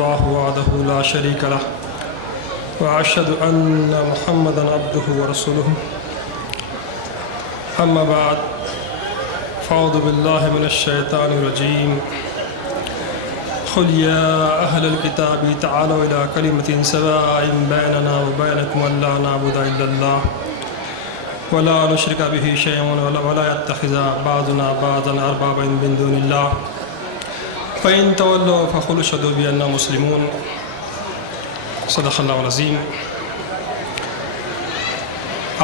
इल्लल्लाह वहदहु ला शरीक लह व अशहदु अन्ना मुहम्मदन अब्दुहु व रसूलुहु अम्मा बाद फ़अऊज़ु बिल्लाहि मिनश शैतानिर रजीम क़ुल या अहलल किताबि तआलौ इला कलिमतिन सवाइन बैनना व बैनकुम अल्ला नअबुदा इल्लल्लाह व ला नुश्रिका बिही शैअन व ला यत्तखिज़ा बअदुना बअदन अरबाबन मिन दूनिल्लाह फ़इन तवल्लौ फ़क़ुल अशहदु बिअन्ना मुस्लिमून। सदक़ल्लाहुल अज़ीम।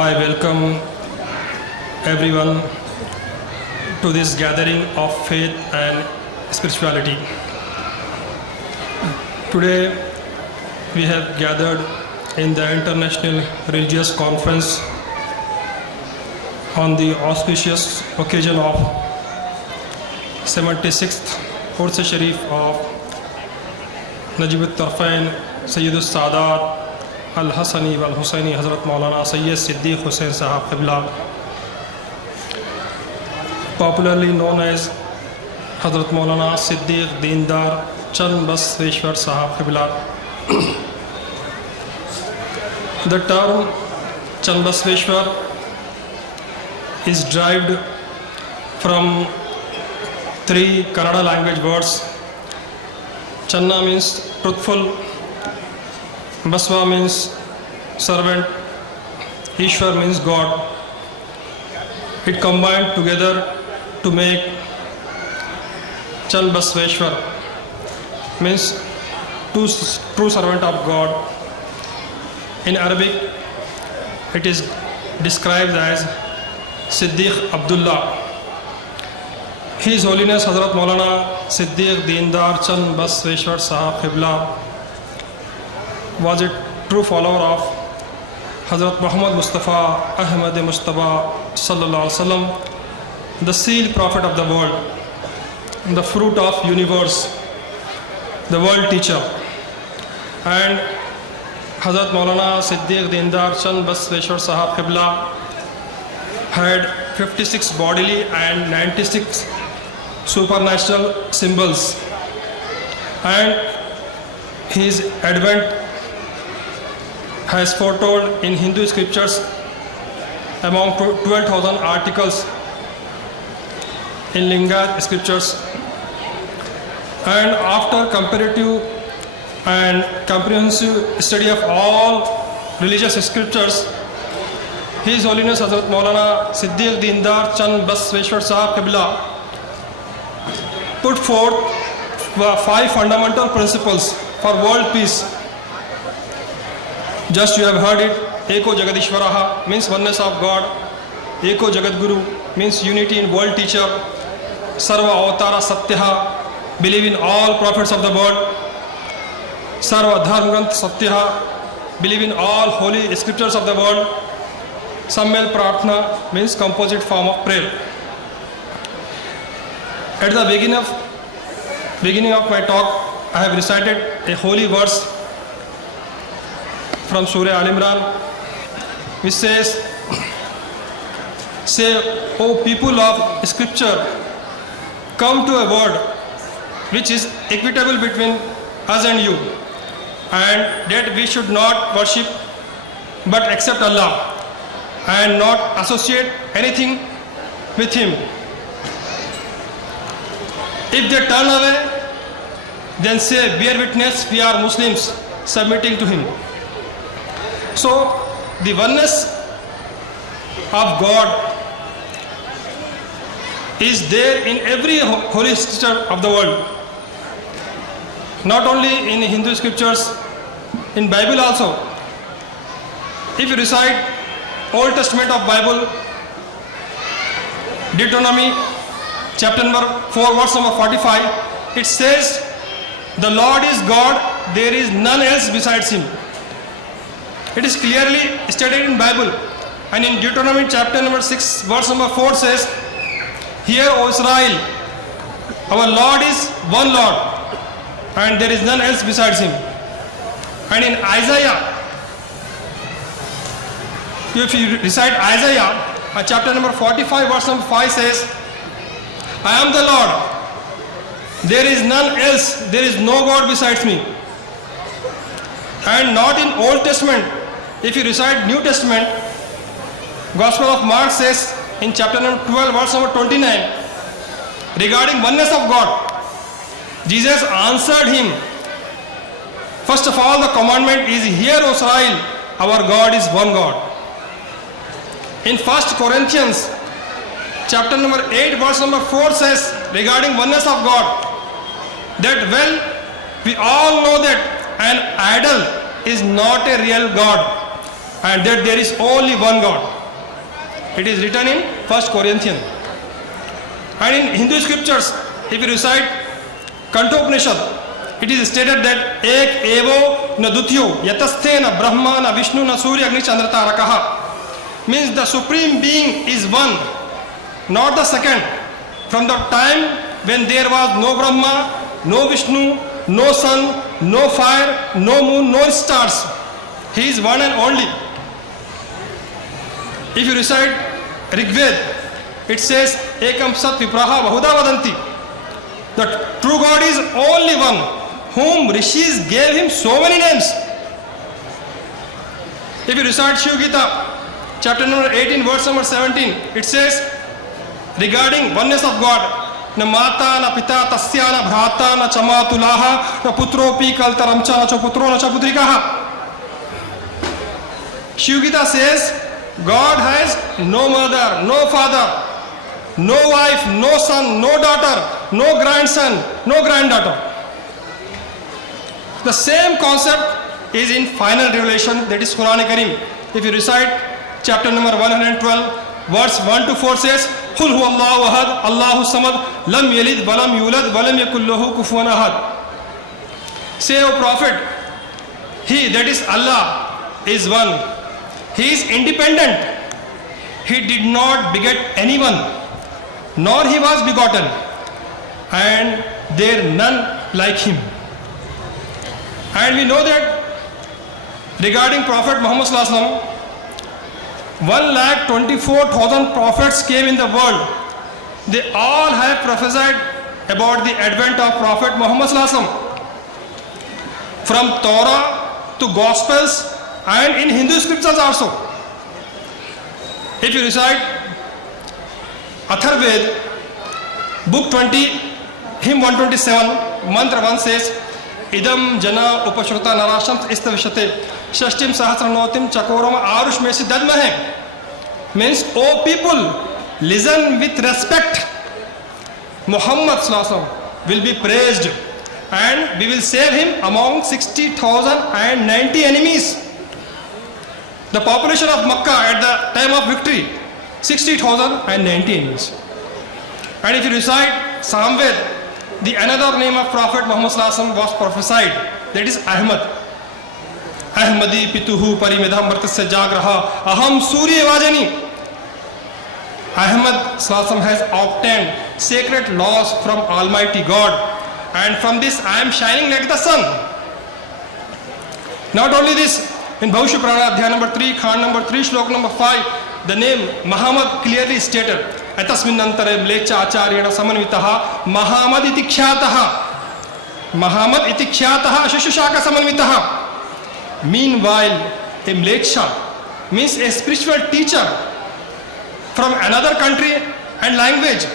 I welcome everyone to this gathering of faith and spirituality. Today we have gathered in the International Religious Conference on the auspicious occasion of 76th Urse Sharif of Najib al-Tarfain Sayyidus Sadat Al-Hasani wal-Husaini Hazrat Maulana Sayyid Siddiq Hussain Sahab Qibla, popularly known as Hazrat Maulana Siddiq Deendar Chand Basveshwar Sahab Qibla. The term Chand Basveshwar is derived from three Kannada language words. Channa means truthful, Basva means servant, Ishwar means God. It combined together to make Chand Basveshwar, means true servant of God. In Arabic it is described as Siddiq Abdullah. His Holiness Hazrat Maulana Siddiq Deendar Chand Basveshwar Sahab Qibla was a true follower of Hazrat Muhammad Mustafa Ahmad Mustafa Sallallahu Alaihi Wasallam, the sealed prophet of the world, the fruit of universe, the world teacher. And Hazrat Maulana Siddiq Deendar Chand Basveshwar Sahab Qibla had 56 bodily and 96 supernatural symbols, and his advent has foretold in Hindu scriptures among 12,000 articles in Linga scriptures. And after comparative and comprehensive study of all religious scriptures, His Holiness Hazrat Maulana Siddiq Deendar Chand Basveshwar Sahab Qibla put forth 5 fundamental principles for world peace. Just you have heard it. Eko Jagadishwaraha means oneness of God. Eko Jagadguru means unity in world teacher. Sarva Avatara Satyaha, believe in all prophets of the world. Sarva Dharma Granth Satyaha, believe in all holy scriptures of the world. Sammel Prarthana means composite form of prayer. At the beginning of my talk, I have recited a holy verse from Surah Al Imran, which says, "Say, O people of Scripture, come to a word which is equitable between us and you, and that we should not worship but accept Allah, and not associate anything with Him. If they turn away, then say, bear witness, we are Muslims submitting to Him." So the oneness of God is there in every holy scripture of the world, not only in Hindu scriptures, in Bible also. If you recite Old Testament of Bible, Deuteronomy chapter number 4 verse number 45, it says, "The Lord is God, there is none else besides Him." It is clearly stated in Bible. And in Deuteronomy chapter number 6 verse number 4 says, "Hear, O Israel, our Lord is one Lord, and there is none else besides Him." And in Isaiah, if you recite Isaiah chapter number 45 verse number 5 says, "I am the Lord, there is none else, there is no God besides me." and not in Old Testament. If you recite New Testament, Gospel of Mark says in chapter number 12, verse number 29, regarding oneness of God, Jesus answered him, first of all, the commandment is, Hear, O Israel, our God is one God. In 1 Corinthians, chapter number 8, verse number 4 says, regarding oneness of God, that we all know that an idol is not a real God, and that there is only one God. It is written in 1 Corinthians. And in Hindu scriptures, if you recite Kantopanishad, it is stated that Ek Evo na Dutyo Yatasthe na Brahma na Vishnu na Surya Agni Chandra Tarakaha. Means the Supreme Being is one, not the second. From the time when there was no Brahma, no Vishnu, no sun, no fire, no moon, no stars. He is one and only. If you recite Rigved, it says, Ekam Sat Vipraha Bahuda Vadanti. The true God is only one, whom rishis gave him so many names. If you recite Shiv Gita, chapter number 18, verse number 17, it says, regarding oneness of God, na mata, na pita, tasya, na bhrata, na chamatulaha, na putropi kaltaramcha, na chaputro, na chaputrikaha. Shiv Gita says, God has no mother, no father, no wife, no son, no daughter, no grandson, no granddaughter. The same concept is in final revelation, that is Quran Karim. If you recite chapter number 112, verse 1 to 4 says, Qul huwa Allahu ahad, Allahu samad, lam yalid, walam yulad, walam yakul lahu kufuwan ahad. Say, O Prophet, He, that is Allah, is one. He is independent. He did not beget anyone, nor he was begotten, and there none like him. And we know that regarding Prophet Muhammad Sallallahu Alaihi Wasallam, 1,24,000 prophets came in the world. They all have prophesied about the advent of Prophet Muhammad Sallallahu Alaihi Wasallam. From Torah to Gospels and in Hindu scriptures also. If you recite Atharved, book 20, hymn 127, mantra 1 says, Idam jana upashruta narasham istavishate shashtim sahasranotim chakoram arushmesi dadmahe. Means, O people, listen with respect. Muhammad Sallallahu Alaihi Wasallam will be praised, and we will save him among 60,090 enemies. The population of Makkah at the time of victory, 60,090 enemies. And if you recite Samved, the another name of Prophet Muhammad Sallallahu Alaihi Wasallam was prophesied, that is Ahmad. Ahmadi pituhu parimedham vartasya jagraha aham surya vajani. Ahmad Sallallahu Alaihi Wasallam has obtained sacred laws from Almighty God, and from this I am shining like the sun. Not only this, in Bhavishya Purana, Adhyaya number 3, Khand number 3, Shlok number 5, the name Muhammad clearly stated, Atasmin Antare Mlecha Acharyana Samanvitaha Muhammad iti khyataha. Muhammad iti khyataha Shishushaka Samanvitaha. Meanwhile, a Mlecha means a spiritual teacher from another country and language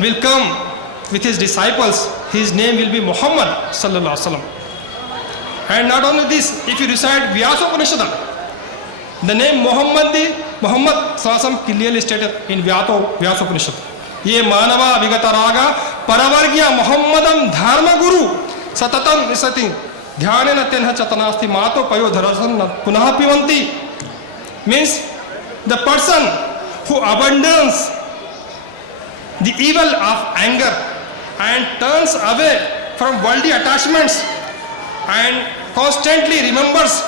will come with his disciples. His name will be Muhammad Sallallahu Alaihi Wasallam. And not only this, if you recite Vyasopanishad, the name Muhammad Sallallahu Alaihi Wasallam clearly stated in Vyasopanishad. Ye manava vigata raga paravargya Muhammadam dharma guru satatam nisati dhyanena tenha chatanasti mato payo dharasan punaha pivanti. Means, the person who abandons the evil of anger and turns away from worldly attachments and constantly remembers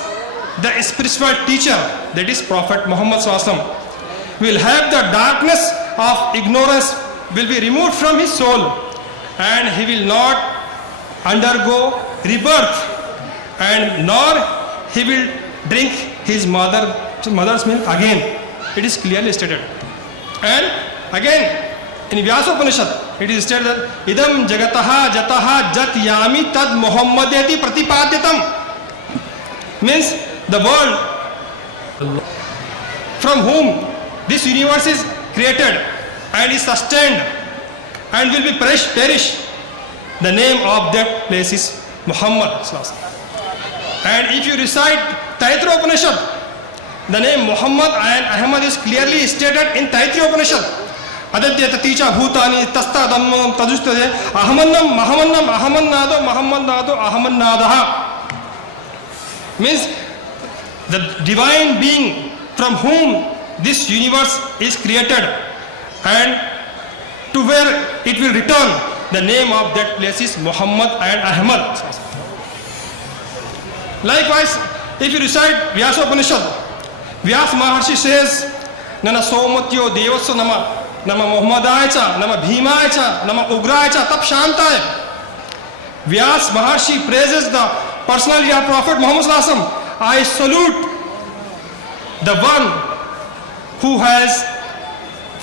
the spiritual teacher, that is Prophet Muhammad Sallallahu Alaihi Wasallam, will have the darkness of ignorance will be removed from his soul, and he will not undergo rebirth, and nor he will drink his mother's milk again. It is clearly stated. And again, in Vyasopanishad, it is stated that Idam jagataha jataha jat yami tad Muhammadeti pratipadyatam. means the world from whom this universe is created and is sustained and will be perish. The name of that place is Muhammad. And if you recite Taittiriya Upanishad, the name Muhammad and Ahmad is clearly stated in Taittiriya Upanishad. Aditya Taticha Bhutani Tasta Dhammam Tajustade Ahamannam Mahamannam Ahamannado Mahamannado Ahamannadaha. Means the divine being from whom this universe is created and to where it will return, the name of that place is Muhammad and Ahmad. Likewise, if you recite Vyasa Upanishad, Vyas Maharshi says, Nana Somatyo Devasya Nama Muhammadaya Nama Bhimaya Nama Ugraya Tap Shantaya. Vyas Maharshi praises the personality of Prophet Muhammad Sallallahu Alaihi Wasallam. I salute the one who has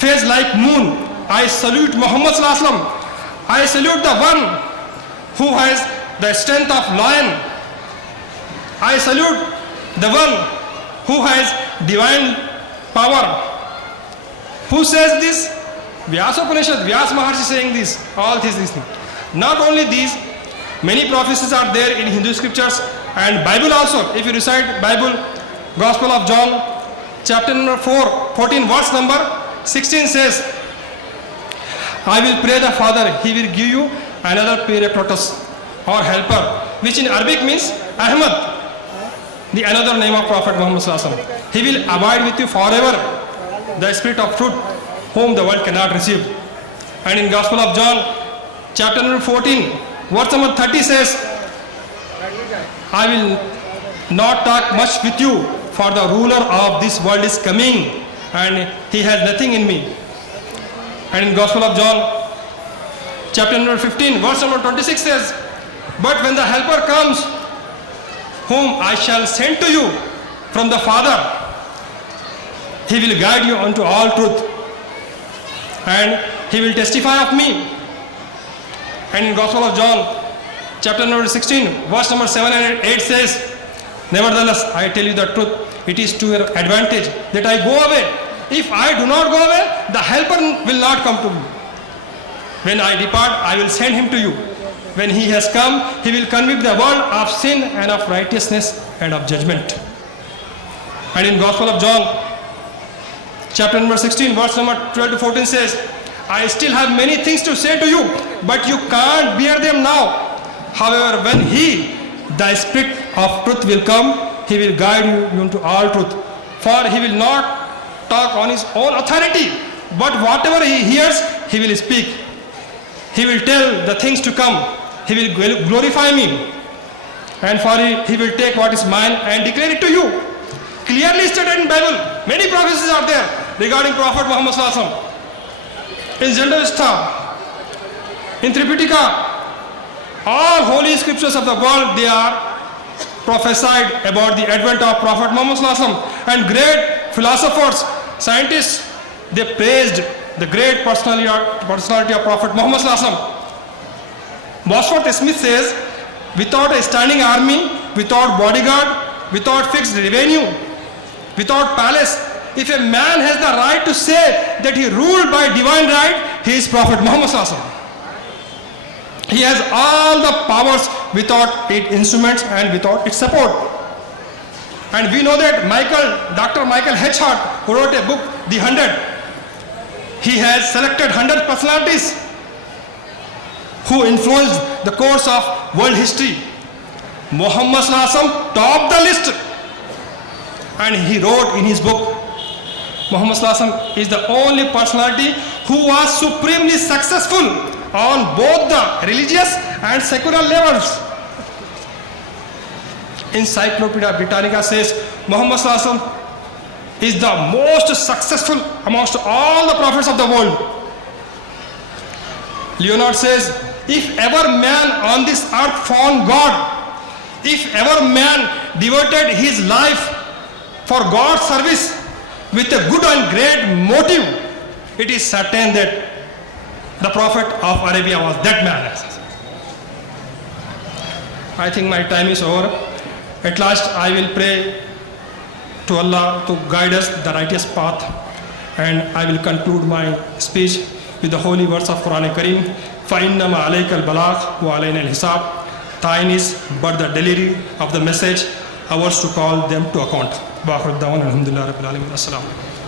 face like moon. I salute Muhammad Sallallahu Alaihi Wasallam. I salute the one who has the strength of lion. I salute the one who has divine power. Who says this? Vyasa Upanishad, Vyasa Maharshi saying this, all these things. Not only these, many prophecies are there in Hindu scriptures and Bible also. If you recite Bible, Gospel of John, chapter number 14, verse number 16 says, I will pray the Father, He will give you another Paracletus or helper, which in Arabic means Ahmad, the another name of Prophet Muhammad Sallallahu Alaihi Wasallam. He will abide with you forever, the Spirit of truth, whom the world cannot receive. And in Gospel of John, chapter number 14, verse number 30 says, I will not talk much with you, for the ruler of this world is coming, and he has nothing in me. And in Gospel of John, chapter number 15, verse number 26 says, but when the helper comes, whom I shall send to you from the Father, he will guide you unto all truth, and he will testify of me. And in Gospel of John, chapter number 16, verse number 7 and 8 says, nevertheless, I tell you the truth, it is to your advantage that I go away. If I do not go away, the helper will not come to you. When I depart, I will send him to you. When he has come, he will convict the world of sin and of righteousness and of judgment. And in Gospel of John, chapter number 16, verse number 12 to 14 says, I still have many things to say to you, but you can't bear them now. However, when he, the Spirit of truth will come, he will guide you into all truth. For he will not talk on his own authority, but whatever he hears, he will speak. He will tell the things to come. He will glorify me. And for he will take what is mine and declare it to you. Clearly stated in Bible. Many prophecies are there regarding Prophet Muhammad Sallallahu Alaihi Wasallam. In Zendavistha, in Tripitaka, all holy scriptures of the world, they are prophesied about the advent of Prophet Muhammad Sallallahu Alaihi Wasallam. And great philosophers, scientists, they praised the great personality of Prophet Muhammad Sallallahu Alaihi Wasallam. Bosworth Smith says, without a standing army, without bodyguard, without fixed revenue, without palace, if a man has the right to say that he ruled by divine right, he is Prophet Muhammad Sallallahu Alaihi Wasallam. He has all the powers without its instruments and without its support. And we know that Dr. Michael H. Hart, who wrote a book, The 100, he has selected 100 personalities who influenced the course of world history. Muhammad Sallallahu Alaihi Wasallam topped the list. And he wrote in his book, Muhammad Sallallahu Alaihi Wasallam is the only personality who was supremely successful on both the religious and secular levels. Encyclopedia Britannica says Muhammad Sallallahu Alaihi Wasallam is the most successful amongst all the prophets of the world. Leonard says, if ever man on this earth found God, if ever man devoted his life for God's service with a good and great motive, it is certain that the Prophet of Arabia was that man. I think my time is over. At last, I will pray to Allah to guide us the righteous path, and I will conclude my speech with the holy words of Quran Kareem. فَإِنَّمَا عَلَيْكَ الْبَلَاغُ وَعَلَيْنَا الْحِسَابُ. Thine is but the delivery of the message, ours to call them to account. Wa akhiru da'wana alhamdulillahi rabbil alamin. Assalamu alaikum.